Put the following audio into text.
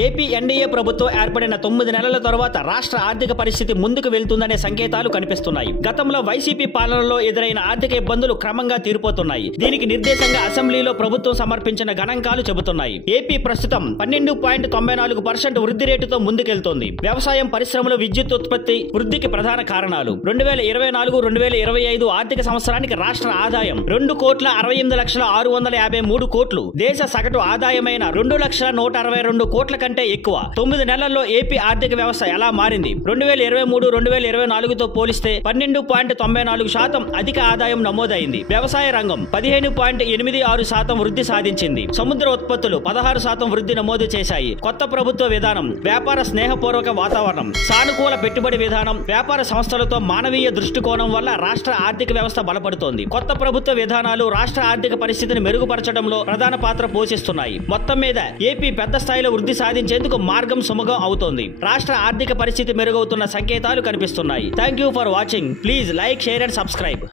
AP NDA ప్రభుత్వం ఏర్పడిన 9 నెలల తర్వాత రాష్ట్ర ఆర్థిక పరిస్థితి ముందుకు వెళ్తుందనే సంకేతాలు కనిపిస్తున్నాయి. గతంలో వైసీపీ పాలనలో ఎదురైన ఆర్థిక ఇబ్బందులు క్రమంగా తీరిపోతున్నాయి. దీనికి నిర్దేశంగా అసెంబ్లీలో ప్రభుత్వం సమర్పించిన గణాంకాలు చెబుతున్నాయి. ఏపీ ప్రస్తుతం 12.94% వృద్ధి రేటుతో ముందుకెళ్తోంది. వ్యవసాయం, పరిశ్రమలు, విద్యుత్ ఉత్పత్తి వృద్ధికి ప్రధాన కారణాలు. 2024-2025 ఆర్థిక సంవత్సరానికి రాష్ట్ర ఆదాయం 2,68,653 కోట్లు. దేశ సగటు ఆదాయమైన 2,162 కోట్ల కంటే ఎక్కువ. 9 నెలల్లో ఏపీ ఆర్థిక వ్యవస్థ ఎలా మారింది? 2023-2024తో పోలిస్తే 12.94% అధిక ఆదాయం నమోదైంది. వ్యవసాయ రంగం 15.86% వృద్ధి సాధించింది. సముద్ర ఉత్పత్తులు 16% వృద్ధి నమోదు చేశాయి. కొత్త ప్రభుత్వ విధానం, వ్యాపార స్నేహపూర్వక వాతావరణం, సానుకూల పెట్టుబడి విధానం, వ్యాపార సంస్థలతో మానవీయ దృష్టికోణం వల్ల రాష్ట్ర ఆర్థిక వ్యవస్థ బలపడుతోంది. కొత్త ప్రభుత్వ విధానాలు రాష్ట్ర ఆర్థిక పరిస్థితిని మెరుగుపరచడంలో ప్రధాన పాత్ర పోషిస్తున్నాయి. మొత్తం మీద ఏపీ పెద్ద స్థాయిలో వృద్ధి సాధించేందుకు మార్గం సుమగం అవుతోంది. రాష్ట్ర ఆర్థిక పరిస్థితి మెరుగవుతున్న సంకేతాలు కనిపిస్తున్నాయి. Thank you for watching. Please like, share and subscribe.